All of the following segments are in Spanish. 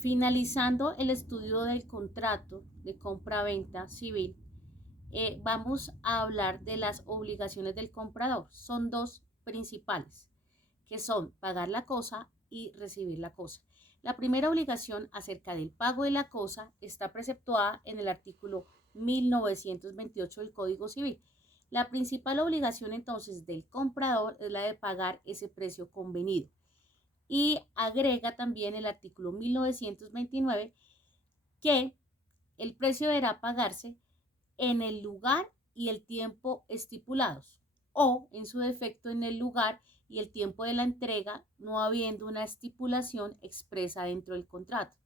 Finalizando el estudio del contrato de compra-venta civil, vamos a hablar de las obligaciones del comprador. Son dos principales, que son pagar la cosa y recibir la cosa. La primera obligación acerca del pago de la cosa está preceptuada en el artículo 1928 del Código Civil. La principal obligación entonces del comprador es la de pagar ese precio convenido. Y agrega también el artículo 1929 que el precio deberá pagarse en el lugar y el tiempo estipulados, o en su defecto en el lugar y el tiempo de la entrega, no habiendo una estipulación expresa dentro del contrato.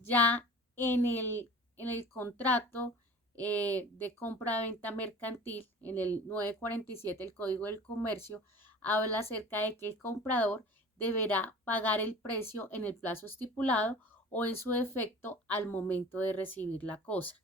Ya en el contrato de compra-venta mercantil, en el 947 del Código del Comercio, habla acerca de que el comprador deberá pagar el precio en el plazo estipulado o en su defecto al momento de recibir la cosa.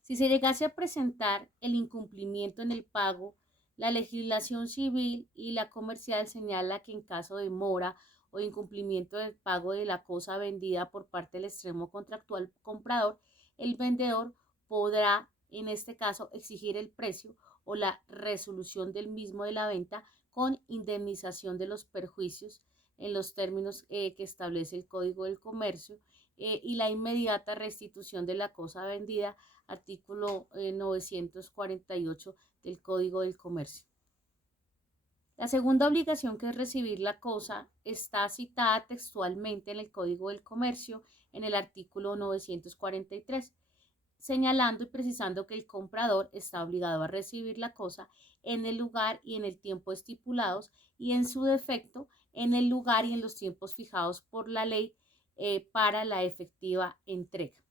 Si se llegase a presentar el incumplimiento en el pago, la legislación civil y la comercial señala que en caso de mora o incumplimiento del pago de la cosa vendida por parte del extremo contractual comprador, el vendedor podrá, en este caso, exigir el precio o la resolución del mismo de la venta con indemnización de los perjuicios en los términos que establece el Código del Comercio y la inmediata restitución de la cosa vendida, artículo 948 del Código del Comercio. La segunda obligación, que es recibir la cosa, está citada textualmente en el Código del Comercio en el artículo 943, señalando y precisando que el comprador está obligado a recibir la cosa en el lugar y en el tiempo estipulados y en su defecto en el lugar y en los tiempos fijados por la ley para la efectiva entrega.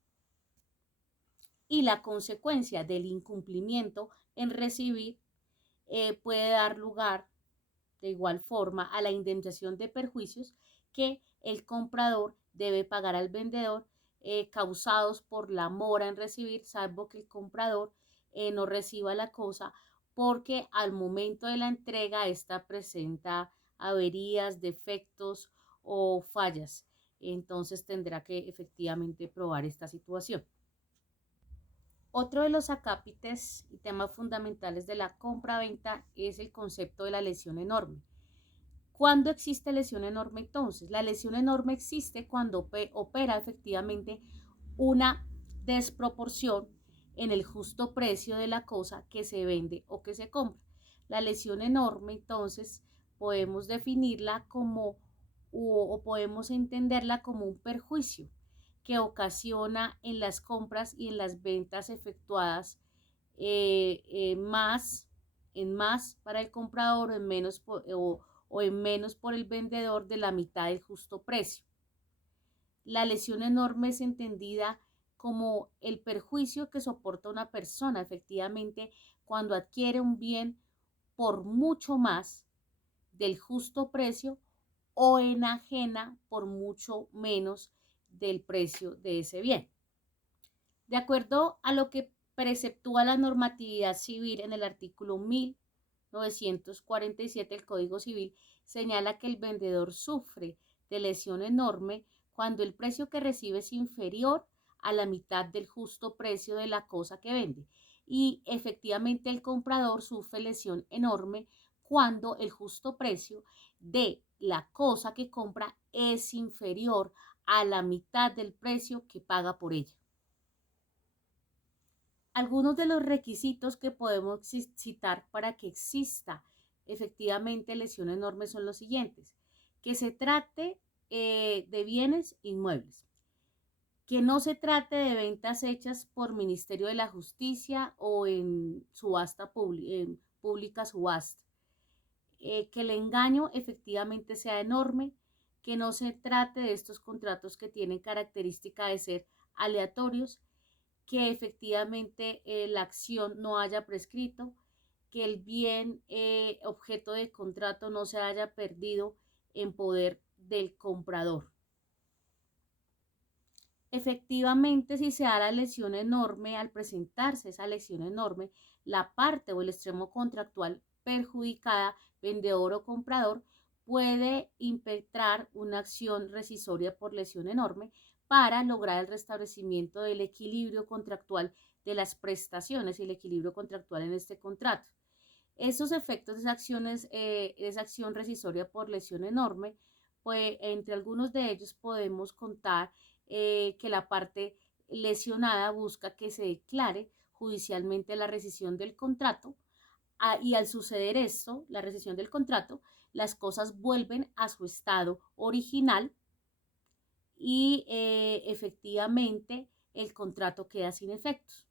Y la consecuencia del incumplimiento en recibir puede dar lugar de igual forma a la indemnización de perjuicios que el comprador debe pagar al vendedor causados por la mora en recibir, salvo que el comprador no reciba la cosa porque al momento de la entrega esta presenta averías, defectos o fallas. Entonces tendrá que efectivamente probar esta situación. Otro de los acápites y temas fundamentales de la compra-venta es el concepto de la lesión enorme. ¿Cuándo existe lesión enorme entonces? La lesión enorme existe cuando opera efectivamente una desproporción en el justo precio de la cosa que se vende o que se compra. La lesión enorme entonces podemos definirla como o podemos entenderla como un perjuicio que ocasiona en las compras y en las ventas efectuadas más para el comprador o en menos por el vendedor de la mitad del justo precio. La lesión enorme es entendida como el perjuicio que soporta una persona efectivamente cuando adquiere un bien por mucho más del justo precio o enajena por mucho menos del precio de ese bien. De acuerdo a lo que preceptúa la normatividad civil en el artículo 1947 del Código Civil, señala que el vendedor sufre de lesión enorme cuando el precio que recibe es inferior a la mitad del justo precio de la cosa que vende. Y efectivamente el comprador sufre lesión enorme cuando el justo precio de la cosa que compra es inferior a la mitad del precio que paga por ella. Algunos de los requisitos que podemos citar para que exista efectivamente lesión enorme son los siguientes: que se trate de bienes inmuebles, que no se trate de ventas hechas por Ministerio de la Justicia o en subasta pública subasta, que el engaño efectivamente sea enorme, que no se trate de estos contratos que tienen característica de ser aleatorios, que efectivamente la acción no haya prescrito, que el bien objeto del contrato no se haya perdido en poder del comprador. Efectivamente, si se da la lesión enorme, al presentarse esa lesión enorme, la parte o el extremo contractual perjudicada, vendedor o comprador, puede impetrar una acción rescisoria por lesión enorme para lograr el restablecimiento del equilibrio contractual de las prestaciones y el equilibrio contractual en este contrato. Esos efectos de esa acción rescisoria por lesión enorme, pues entre algunos de ellos podemos contar que la parte lesionada busca que se declare judicialmente la rescisión del contrato y al suceder esto, la rescisión del contrato, las cosas vuelven a su estado original y efectivamente el contrato queda sin efectos.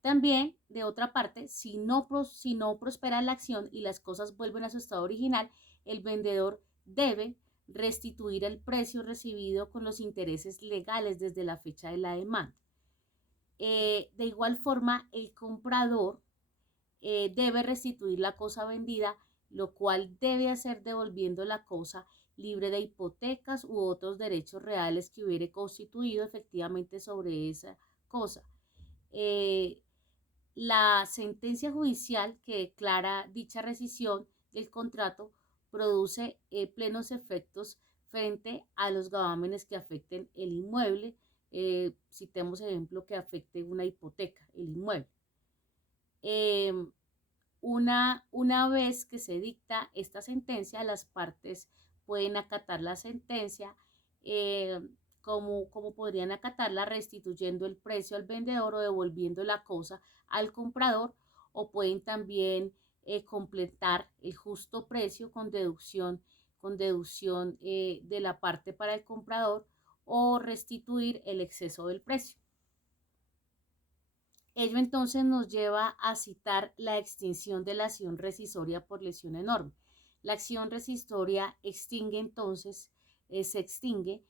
También, de otra parte, si no prospera la acción y las cosas vuelven a su estado original, el vendedor debe restituir el precio recibido con los intereses legales desde la fecha de la demanda. De igual forma, el comprador debe restituir la cosa vendida, lo cual debe hacer devolviendo la cosa libre de hipotecas u otros derechos reales que hubiere constituido efectivamente sobre esa cosa. La sentencia judicial que declara dicha rescisión del contrato produce plenos efectos frente a los gravámenes que afecten el inmueble. Citemos ejemplo que afecte una hipoteca, el inmueble. Una vez que se dicta esta sentencia, las partes pueden acatar la sentencia, como podrían acatarla restituyendo el precio al vendedor o devolviendo la cosa al comprador, o pueden también completar el justo precio con deducción de la parte para el comprador o restituir el exceso del precio. Ello entonces nos lleva a citar la extinción de la acción rescisoria por lesión enorme. La acción rescisoria extingue entonces, se extingue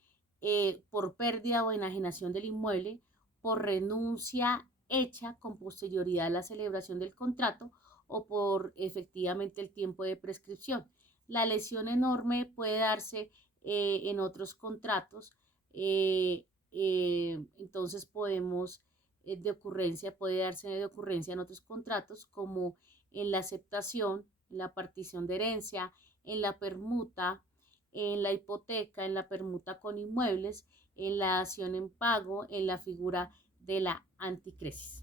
por pérdida o enajenación del inmueble, por renuncia hecha con posterioridad a la celebración del contrato o por efectivamente el tiempo de prescripción. La lesión enorme puede darse en otros contratos, entonces podemos de ocurrencia, puede darse de ocurrencia en otros contratos como en la aceptación, en la partición de herencia, en la permuta, en la hipoteca, en la permuta con inmuebles, en la dación en pago, en la figura de la anticresis.